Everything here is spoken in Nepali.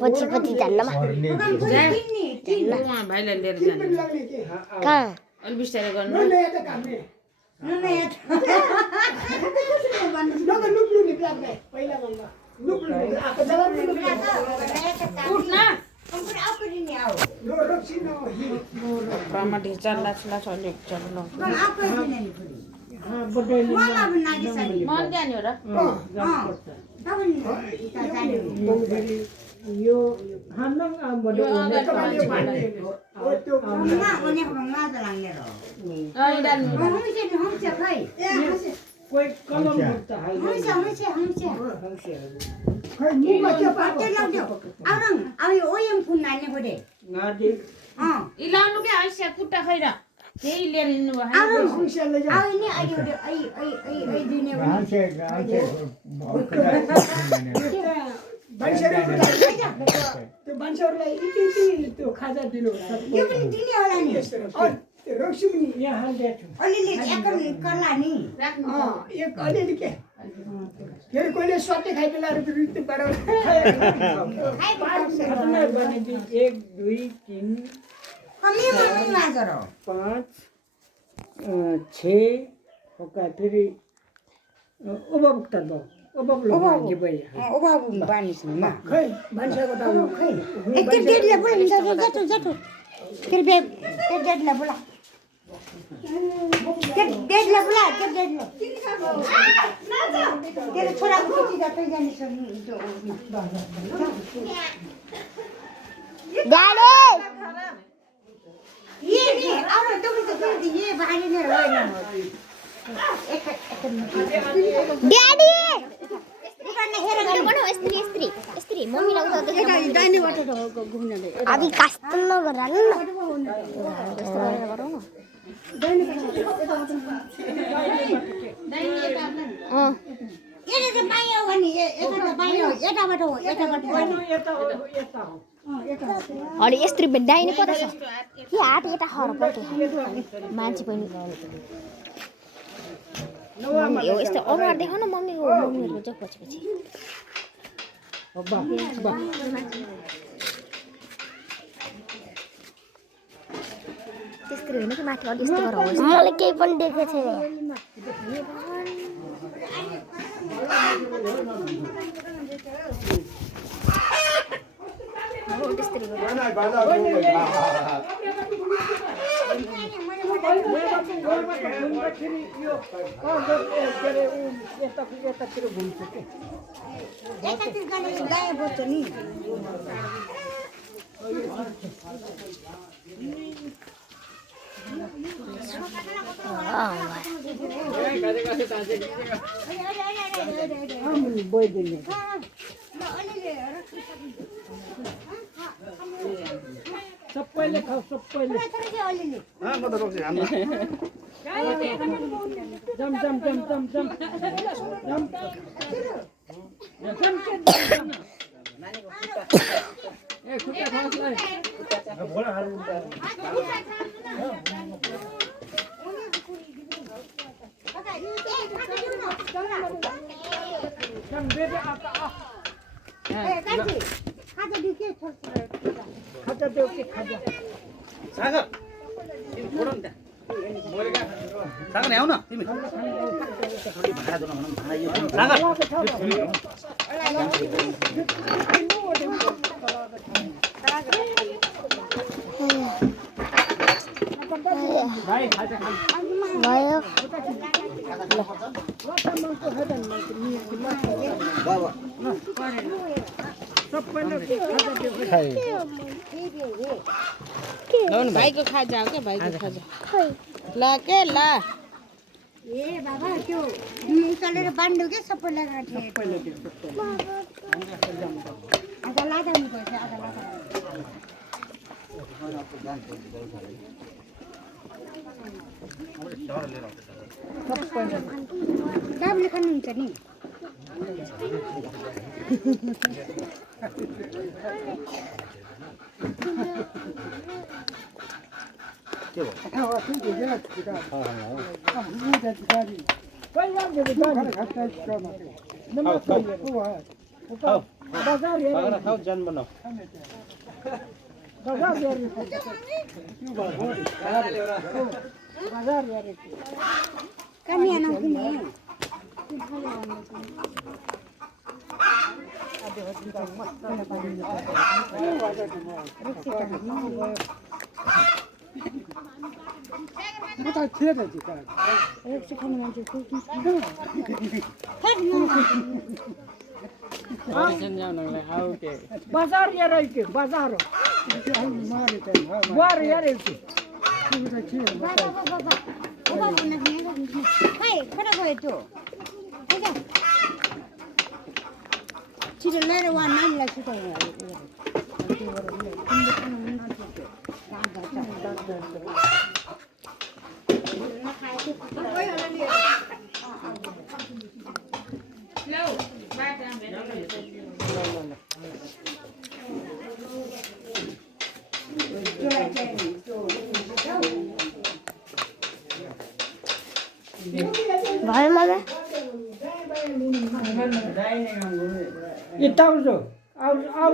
पछि जान्न भाइलाई लिएर जाने कहाँ अलि बिस्तारै गर्नु टमाटर चल्ला चल्ला चल्यो चल्नु मन जाने हो र यो हान्नम बडो कोई कलम त इलाउनु के आइस्या कुट्टा खैर त्यही लिएर हिँड्नु त्यो मान्छेहरूलाई यति त्यो खाजा दिनु यहाँ अलिअलि के अरे कोहीले स्वाटे खाइदिला भनेपछि 1 2 3 5 6 होका फेरि उपभोक्ता दो खै मान्छेको त अभी कस्तो नगर अनि यस्तरी डाइने पो छ कि हात यता खरपल्टे मान्छे पनि यो यस्तो अनुहार देखाउ न मम्मीहरूको चाहिँ पछि पछि त्यस्तै होइन कि माथि अलि यस्तो गरेर होस् मलाई केही पनि देखेको छैन सबैले खाऊ सबैले म त रोक्छु हाम्रो जम जम जम जम जम जम ए खुट्टा खासलाई भोला हाल्नु जम बेटा आता खाजा देऊ के खाजा सागर तिमी छोड नि त सागर आऊ न तिमी भाडा देऊ न भनौँ भाडा यो सागर भाइ खाजा खाऊ भयो बाबा भाइको खाजा हो क्या भाइको खाजा ला के ला ए बाबा त्यो चलेर बान्डो के सबैलाई राखे आधा लादा नि पर्छ आधा लादा डाबले खानुहुन्छ नि काही लाग्यो रे गाडी नम्बर चाहिए को खाऊ बाजार हेरे बघा खाऊ जन बनाऊ बाजार हेरे बाजार हेरे Kami anak ini. उता थिएन जी का Reksi kan macam tu. बाजार हेरे के बाजार मारे त बार हेरे के उता थिएन Baba, baba. Baba nak ni. Hai, kena kau itu. Aja. Ciri lere wan nam lah kita ni. भयो मलाई ये ताउजो आउ